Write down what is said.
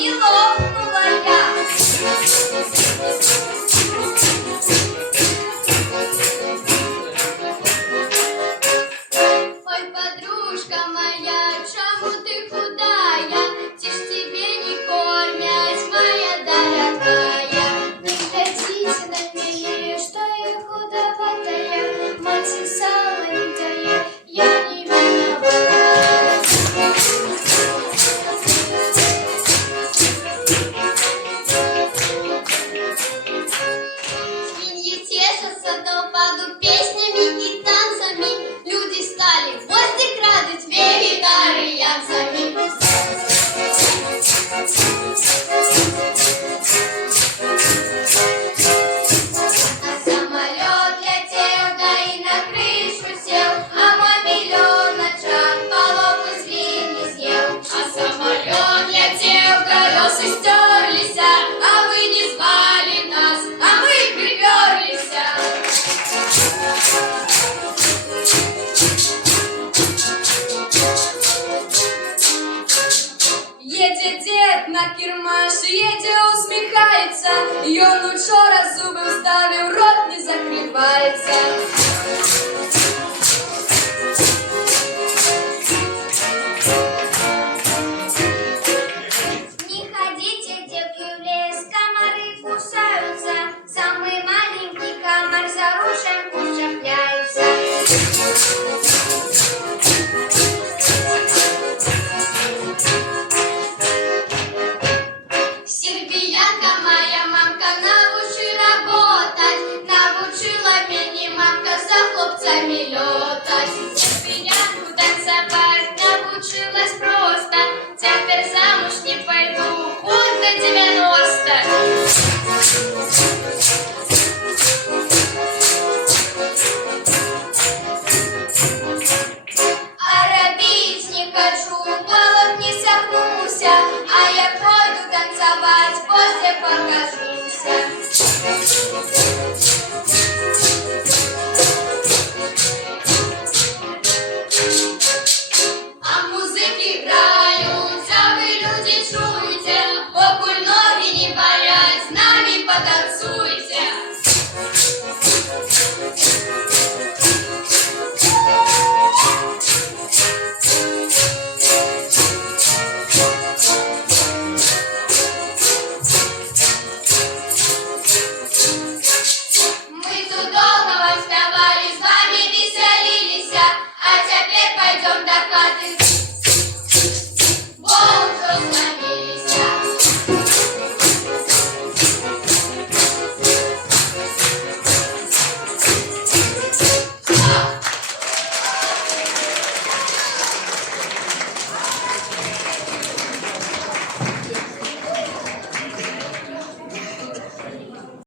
не лопнула я. Ой, подружка моя, чему ты худая? Тишь тебе не кормять, моя дорогая. Не глядите на меня, что я худоватая, мать и сала не дает, я не виновата. Свиньи тешатся толпаду песнями и танцами, люди стали гвозди крадуть вегетарианцами. А самолет летел, да и на крышу сел, а мой миллионочек полову свиньи съел. А самолет летел, колеса стерлись, а вы не звали нас, а мы приперлись. Едет дед на кермаш, едет усміхається, й он учора зуби вставив, рот не закривається.